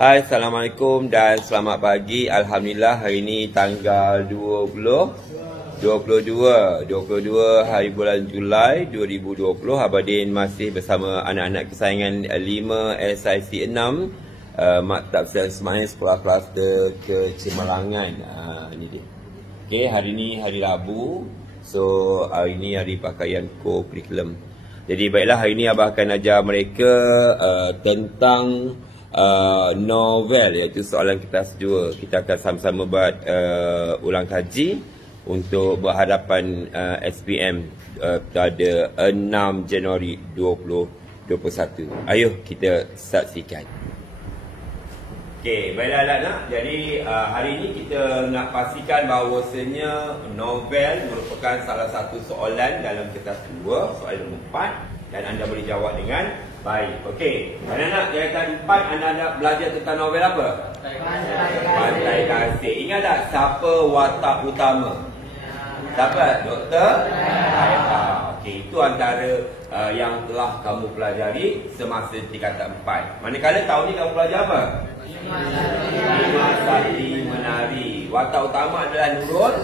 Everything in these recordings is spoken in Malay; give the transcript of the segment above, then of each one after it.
Hai, Assalamualaikum dan selamat pagi. Alhamdulillah hari ini tanggal 22 hari bulan Julai 2020. Abadin masih bersama anak-anak kesayangan 5 SIC 6 Maktab Sains Sekolah Kluster Kecemerlangan. Ini dia. Okey, hari ini hari Rabu. So hari ini hari pakaian co-curriculum. Jadi baiklah, hari ini Abah akan ajar mereka tentang novel, iaitu soalan kelas 2. Kita akan sama-sama buat ulang kaji untuk berhadapan SPM pada 6 Januari 2021. Ayuh kita saksikan. Okey, baiklah anak-anak. Jadi hari ini kita nak pastikan bahawasanya novel merupakan salah satu soalan dalam kertas 2, soalan nombor 4, dan anda boleh jawab dengan baik. Okey, anak-anak, jawatan 4 anda nak belajar tentang novel apa? Pantai Kasih. Ingat tak siapa watak utama? Siapa? Doktor Haida. Okey, itu antara yang telah kamu pelajari semasa tingkatan 4. Manakala tahun ni kamu belajar apa? Lima Sati Menari. Watak utama adalah Nurul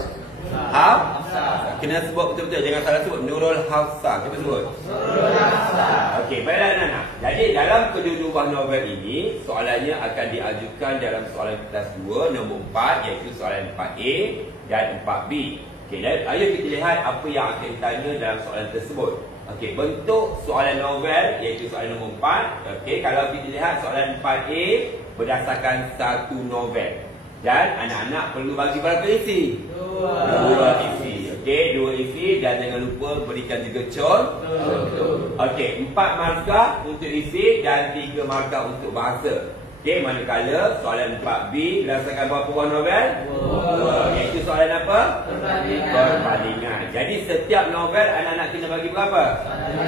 Hafsah. Kena sebut betul-betul, jangan salah sebut. Nurul Hafsah. Kita sebut Nurul Hafsah. Okey, baiklah anak-anak. Jadi dalam kedua-dua buah novel ini, soalannya akan diajukan dalam soalan kertas 2 nombor 4, iaitu soalan 4A dan 4B. Okey, ayo kita lihat apa yang akan ditanya dalam soalan tersebut. Okey, bentuk soalan novel iaitu soalan nombor 4. Okey, kalau kita lihat soalan 4A berdasarkan satu novel. Dan anak-anak perlu bagi berapa isi? Dua isi. Okey, 2 isi, dan jangan lupa berikan juga contoh. Okey, 4 markah untuk isi dan 3 markah untuk bahasa. Okey, manakala soalan 4B berdasarkan berapa buah novel? 2. Iaitu soalan apa? Perbandingan. Jadi setiap novel anak-anak kena bagi berapa?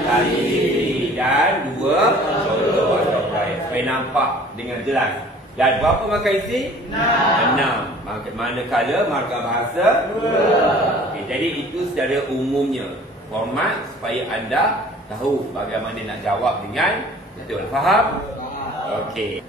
Kali isi dan 2 contoh atau proyek, supaya nampak dengan jelas. Dan berapa markah isi? 6. Manakala markah bahasa? 2. Okay, jadi itu secara umumnya format supaya anda tahu bagaimana nak jawab dengan betul. Faham? Okey.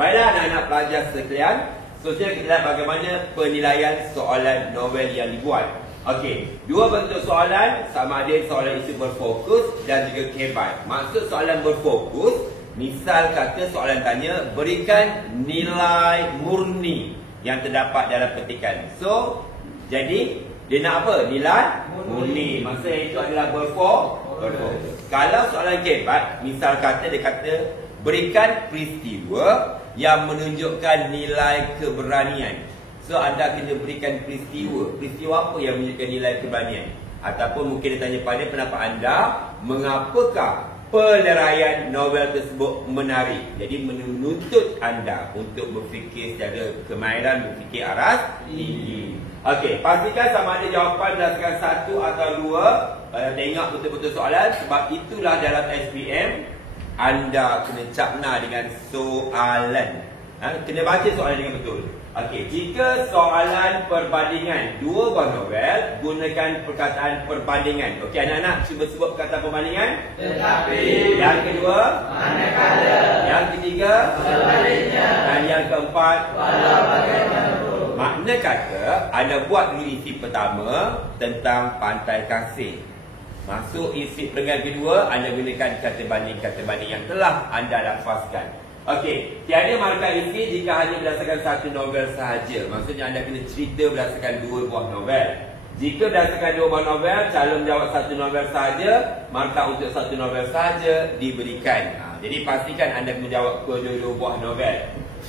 Baiklah anak-anak pelajar sekalian, seterusnya kita lihat bagaimana penilaian soalan novel yang dibuat. Okey, dua bentuk soalan, sama ada soalan isi berfokus dan juga kebat. Maksud soalan berfokus, misal kata soalan tanya, berikan nilai murni yang terdapat dalam petikan. So, jadi dia nak apa? Nilai murni. Maksudnya itu adalah berfokus. Kalau soalan kebat, misal kata dia kata berikan peristiwa yang menunjukkan nilai keberanian. So anda kena berikan peristiwa. Peristiwa apa yang menunjukkan nilai keberanian? Ataupun mungkin dia tanya pada pendapat anda, mengapakah peleraian novel tersebut menarik? Jadi menuntut anda untuk berfikir secara kemahiran, berfikir aras tinggi. Okey, pastikan sama ada jawapan berdasarkan 1 atau 2. Tengok betul-betul soalan, sebab itulah dalam SPM anda kena cakna dengan soalan. Kena baca soalan dengan betul. Okey, jika soalan perbandingan 2 buah novel, gunakan perkataan perbandingan. Okey, anak-anak cuba sebut perkataan perbandingan. Tetapi. Yang kedua, manakala. Yang ketiga, sebaliknya. Dan yang keempat, walau bagaimanapun. Makna kata, anda buat dulu isi pertama tentang Pantai Kasih. Masuk isi perenggan kedua, anda gunakan kata banding yang telah anda lafazkan. Okey, tiada markah isi jika hanya berdasarkan satu novel sahaja. Maksudnya anda kena cerita berdasarkan 2 buah novel. Jika berdasarkan 2 buah novel, calon menjawab satu novel sahaja, markah untuk satu novel sahaja diberikan. Jadi pastikan anda menjawab kedua-dua buah novel.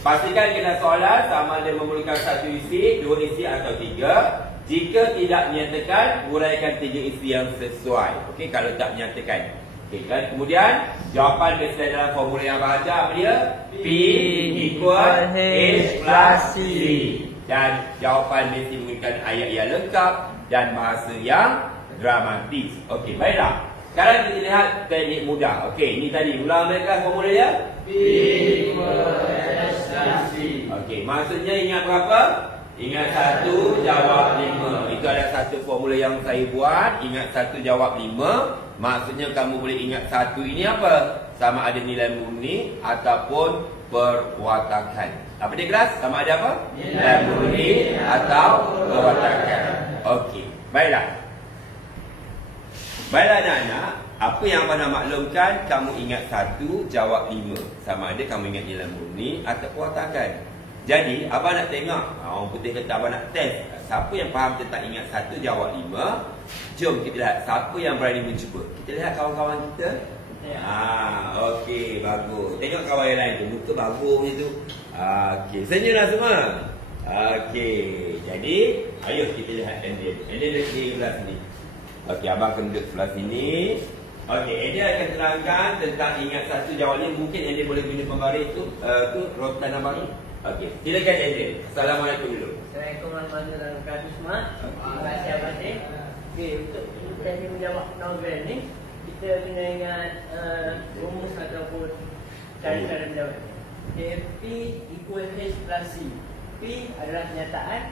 Pastikan kena soalan sama ada memerlukan 1 isi, 2 isi atau 3. Jika tidak menyatakan, uraikan 3 isi yang sesuai. Okey, kalau tak menyatakan. Okey, kan? Kemudian jawapan biasa dalam formula yang bahagia apa dia? P equal H plus C. Dan jawapan mesti menggunakan ayat yang lengkap dan bahasa yang dramatis. Okey, baiklah. Sekarang kita lihat teknik mudah. Okey, ini tadi ulang mereka formula dia. P equal H plus C. Okey, maksudnya ingat berapa? Ingat 1, jawab 5. Itu ada satu formula yang saya buat. Ingat 1, jawab 5. Maksudnya kamu boleh ingat 1 ini apa? Sama ada nilai murni ataupun perwatakan. Apa dia kelas? Sama ada apa? Nilai murni atau perwatakan. Okey, baiklah. Baiklah anak-anak, apa yang abang nak maklumkan, kamu ingat 1, jawab 5. Sama ada kamu ingat nilai murni atau perwatakan. Jadi, abang nak tengok, orang putih kata abang nak test. Siapa yang faham tentang ingat 1, jawab 5. Jom kita lihat siapa yang berani mencuba. Kita lihat kawan-kawan kita. Okey, bagus. Tengok kawan yang lain tu, muka bagus macam tu. Okey, senyumlah semua. Okey, jadi ayo kita lihat Andy. Andy duduk di sebelah sini. Okey, abang akan duduk sebelah sini. Okey, Andy akan terangkan tentang ingat 1, jawab 5. Mungkin Andy boleh guna pembaris tu, rotan abang ni. Okey, silakan Andy. Assalamualaikum dulu. Assalamualaikum warahmatullahi wabarakatuh semua. Terima kasih Abang Syed. Okey, untuk kita menjawab novel ni, kita kena ingat rumus ataupun cara-cara menjawab. Okay, P equal H plus C. P adalah kenyataan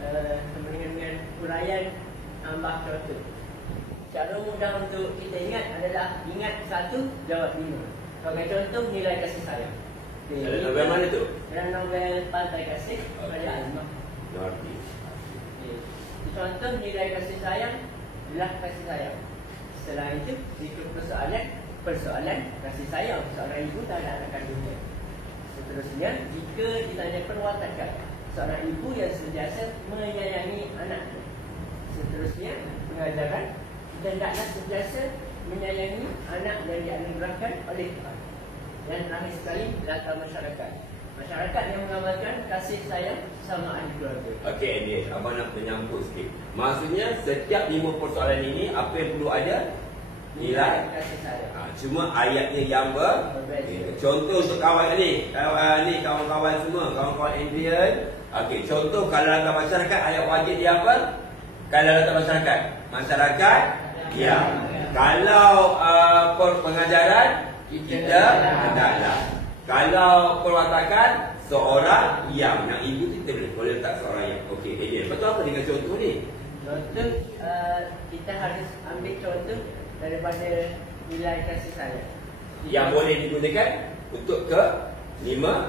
sama dengan huraian tambah contoh. Cara mudah untuk kita ingat adalah ingat 1, jawab 5. Sebagai contoh, nilai kasih sayang. Okay, dalam novel mana tu? Dalam novel Pantai Kasih pada Azmah. Ngerti. Contoh nilai kasih sayang adalah kasih sayang. Setelah itu, jika persoalan kasih sayang seorang ibu terhadap anak kandungnya. Seterusnya, jika ditanya perwatakan seorang ibu yang sentiasa menyayangi anaknya. Seterusnya, pengajaran kita hendaklah sentiasa menyayangi anak yang dianugerahkan oleh Tuhan. Dan terakhir sekali, latar masyarakat. Masyarakat yang mengamalkan kasih sayang sama ahli keluarga. Okey, Andy, abang nak menyambut sikit. Maksudnya setiap 5 persoalan ini apa yang perlu ada? Nilai kasih sayang. Cuma ayatnya yang berbeza. Contoh untuk kawan ni, kawan-kawan semua, kawan-kawan Indian. Okey, contoh kalau latar masyarakat, ayat wajib dia apa? Kalau latar masyarakat, ya. Kalau pengajaran, kita hendaklah. Kalau perwatakan, seorang yang. Nak ibu kita boleh letak seorang yang. Okey, Adrian, betul apa dengan contoh ni? Contoh, kita harus ambil contoh daripada nilai kasih sayang. Yang boleh digunakan untuk ke 5.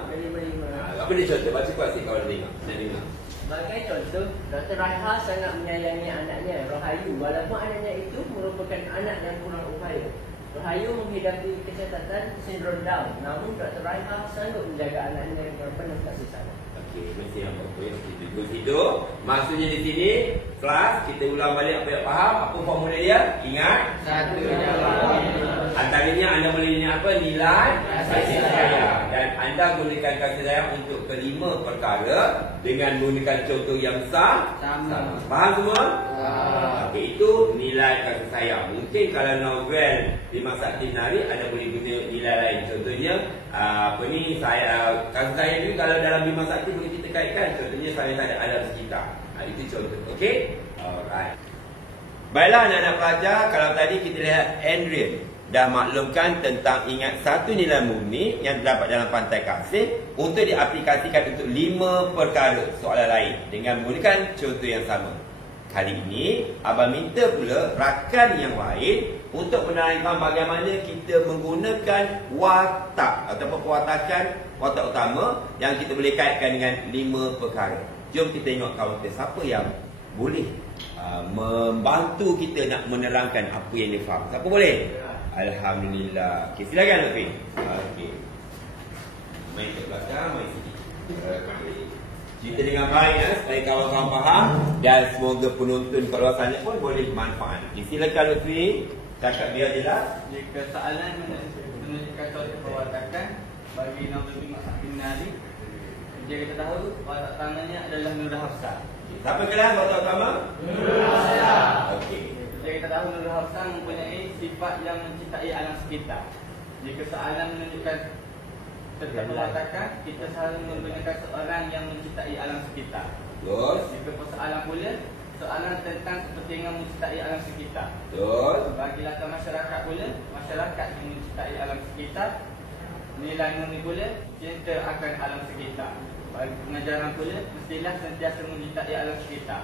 Apa dia contoh? Baca kuat sikit kalau tengok. Nak dengar. Sebagai contoh, Dr. Raiha sangat menyayangi anaknya, Rohayu, walaupun anaknya itu merupakan anak yang kurang upaya. Rohayu menghidapi kesihatan sindrom Down, namun Dr. Raiha sanggup menjaga anaknya dengan penuh kasih sayang. Okey, mesti yang bagus. Itu maksudnya di sini kelas kita ulang balik apa yang faham. Apa formula dia? Ingat 1, jawab 5. Antaranya anda boleh ingat apa? Nilai kasih sayang. Dan anda gunakan kasih sayang untuk kelima perkara dengan menggunakan contoh yang sama. Faham semua? Okey, itu nilai kasih sayang. Mungkin kalau novel Bima Sakti Nari, anda boleh guna nilai lain. Contohnya kasih sayang ni kalau dalam Bima Sakti boleh kita kaitkan. Contohnya saya tak ada alam sekitar. Itu contoh. Okey? Alright. Baiklah anak-anak pelajar, kalau tadi kita lihat Adrian dah maklumkan tentang ingat 1 nilai murni yang terdapat dalam Pantai Kasih untuk diaplikasikan untuk 5 perkara soalan lain dengan menggunakan contoh yang sama. Kali ini, abang minta pula rakan yang lain untuk menerangkan bagaimana kita menggunakan watak ataupun perwatakan watak utama yang kita boleh kaitkan dengan 5 perkara. Jom kita tengok kawan kita siapa yang boleh membantu kita nak menerangkan apa yang dia faham. Siapa boleh? Alhamdulillah. Okey, silakan Lutfi. Okey. Main ke belakang, main sini. Okey. Cerita dengan baik ya, supaya kawan-kawan faham dan semoga penonton kat luar sana pun boleh manfaat. Silakan Lutfi. Cakap dia jelas. Jika soalan menunjukkan suatu perwatakan bagi nombor 5 Hakim Nari, jika kita tahu watak utamanya adalah Nurul Hafsah. Siapa kelas watak utama? Nurul Hafsah. Okey. Jika kita tahu Nurul Hafsah mempunyai sifat yang mencintai alam sekitar. Jika soalan menunjukkan tentang perwatakan, kita selalu menggunakan seorang yang mencintai alam sekitar. Terus? Jika persoalan pula, soalan tentang kepentingan mencintai alam sekitar. Terus? Bagi latar masyarakat pula, masyarakat yang mencintai alam sekitar. Nilai murni pula, cinta akan alam sekitar. Bagi pengajaran pula, mestilah sentiasa mencintai alam sekitar.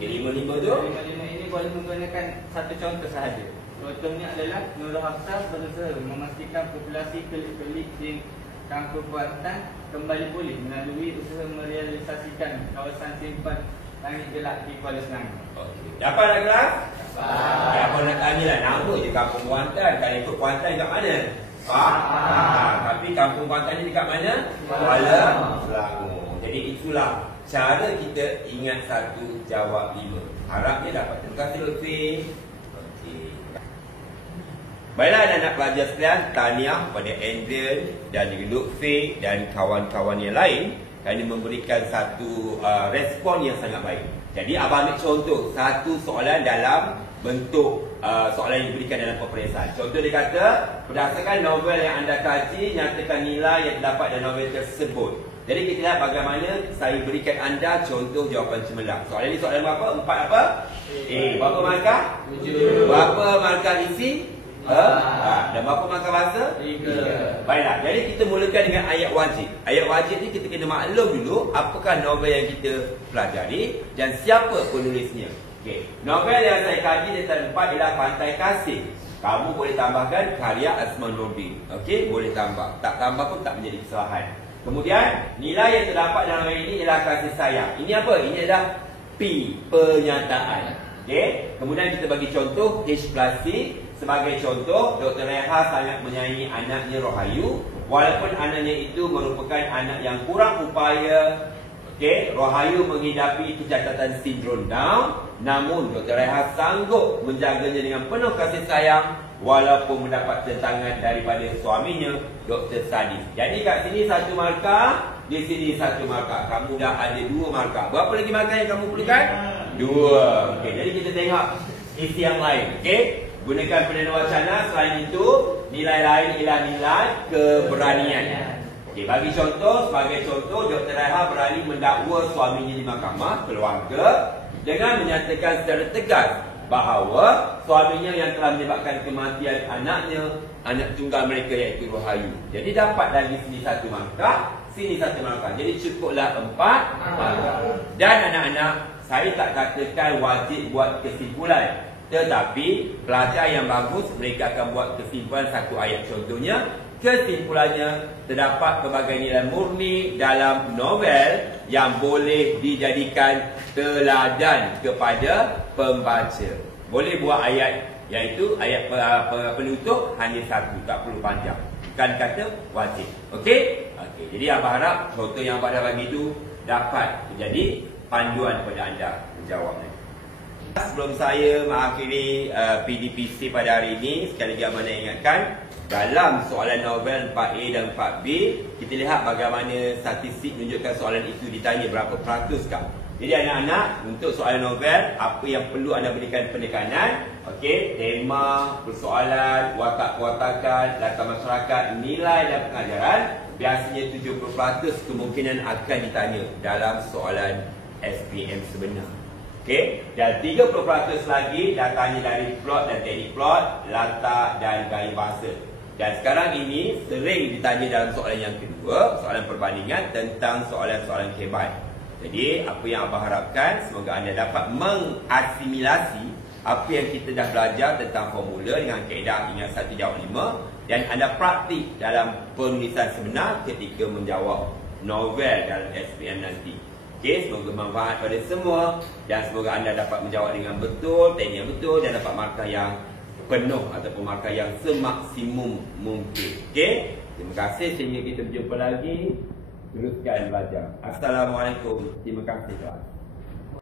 Lima-lima tu? Lima-lima ini boleh menggunakan satu contoh sahaja. Contohnya adalah Nurul Hafsah berusaha memastikan populasi kelip-kelip di Kampung Kuantan kembali pulih melalui usaha merealisasikan kawasan simpan langit gelap di Kuala Selangor. Okey. Dapat nak kelas? Dapat. Apa nak tanya lah, nama je Kampung Kuantan. Kalau ikut Kuantan dekat mana? Tapi Kampung Kuantan ni dekat mana? Kuala Selangor. Jadi itulah cara kita ingat 1 jawab 5. Harapnya dapat. Terima kasih Lutfi. Okey. Baiklah anak-anak pelajar sekalian, tahniah kepada Andrew dan juga Lutfi dan kawan-kawan yang lain kerana memberikan satu respon yang sangat baik. Jadi abang ambil contoh satu soalan dalam bentuk soalan yang diberikan dalam peperiksaan. Contoh dia kata, berdasarkan novel yang anda kaji, nyatakan nilai yang terdapat dalam novel tersebut. Jadi kita lihat bagaimana saya berikan anda contoh jawapan cemerlang. Soalan ini soalan berapa? 4 apa? A. Berapa markah? 7. Berapa markah isi? Dan berapa markah bahasa? 3. Baiklah, jadi kita mulakan dengan ayat wajib. Ayat wajib ni kita kena maklum dulu apakah novel yang kita pelajari dan siapa penulisnya. Okey, novel yang saya kaji di tempat ialah Pantai Kasih. Kamu boleh tambahkan karya Asman Nordin. Okey, boleh tambah. Tak tambah pun tak menjadi kesalahan. Kemudian, nilai yang terdapat dalam novel ini ialah kasih sayang. Ini apa? Ini adalah P, pernyataan. Okey, kemudian kita bagi contoh H plus C. Sebagai contoh, Dr. Reha sangat menyayangi anaknya Rohayu. Walaupun anaknya itu merupakan anak yang kurang upaya. Okey, Rohayu menghidapi kecacatan sindrom Down. Namun, Dr. Reha sanggup menjaganya dengan penuh kasih sayang walaupun mendapat tentangan daripada suaminya, Dr. Sadis. Jadi kat sini 1 markah, di sini 1 markah. Kamu dah ada 2 markah. Berapa lagi markah yang kamu perlukan? 2. Okey, jadi kita tengok isi yang lain. Okey, gunakan perdana wacana. Selain itu, nilai lain ialah nilai keberanian. Okey, bagi contoh, sebagai contoh, Dr. Reha berani mendakwa suaminya di mahkamah keluarga dengan menyatakan secara tegas bahawa suaminya yang telah menyebabkan kematian anaknya, anak tunggal mereka iaitu Rohayu. Jadi dapat dari sini 1 markah, sini 1 markah. Jadi cukuplah 4 markah. Dan anak-anak, saya tak katakan wajib buat kesimpulan. Tetapi pelajar yang bagus, mereka akan buat kesimpulan 1 ayat. Contohnya, kesimpulannya terdapat pelbagai nilai murni dalam novel yang boleh dijadikan teladan kepada pembaca. Boleh buat ayat, iaitu ayat penutup hanya 1, tak perlu panjang. Bukan kata wajib. Okey? Okey. Jadi abang harap contoh yang abang dah bagi itu dapat menjadi panduan kepada anda menjawabnya. Sebelum saya mengakhiri PDPC pada hari ini, sekali lagi abang nak ingatkan, dalam soalan novel 4A dan 4B, kita lihat bagaimana statistik menunjukkan soalan itu ditanya berapa peratus kah. Jadi anak-anak, untuk soalan novel, apa yang perlu anda berikan penekanan? Okey, tema, persoalan, watak-watakan, latar masyarakat, nilai dan pengajaran. Biasanya 70% kemungkinan akan ditanya dalam soalan SPM sebenar. Okey, dan 30% lagi datanya dari plot dan teknik plot, latar dan gaya bahasa. Dan sekarang ini sering ditanya dalam soalan yang kedua, soalan perbandingan tentang soalan-soalan kebat. Jadi, apa yang abang harapkan, semoga anda dapat mengasimilasi apa yang kita dah belajar tentang formula dengan kaedah ingat 1 jawab 5, dan anda praktik dalam penulisan sebenar ketika menjawab novel dalam SPM nanti. Okey, semoga bermanfaat pada semua dan semoga anda dapat menjawab dengan betul, teknik yang betul dan dapat markah yang penuh ataupun markah yang semaksimum mungkin. Okey, terima kasih, sehingga kita berjumpa lagi. Teruskan belajar. Assalamualaikum. Terima kasih tuan.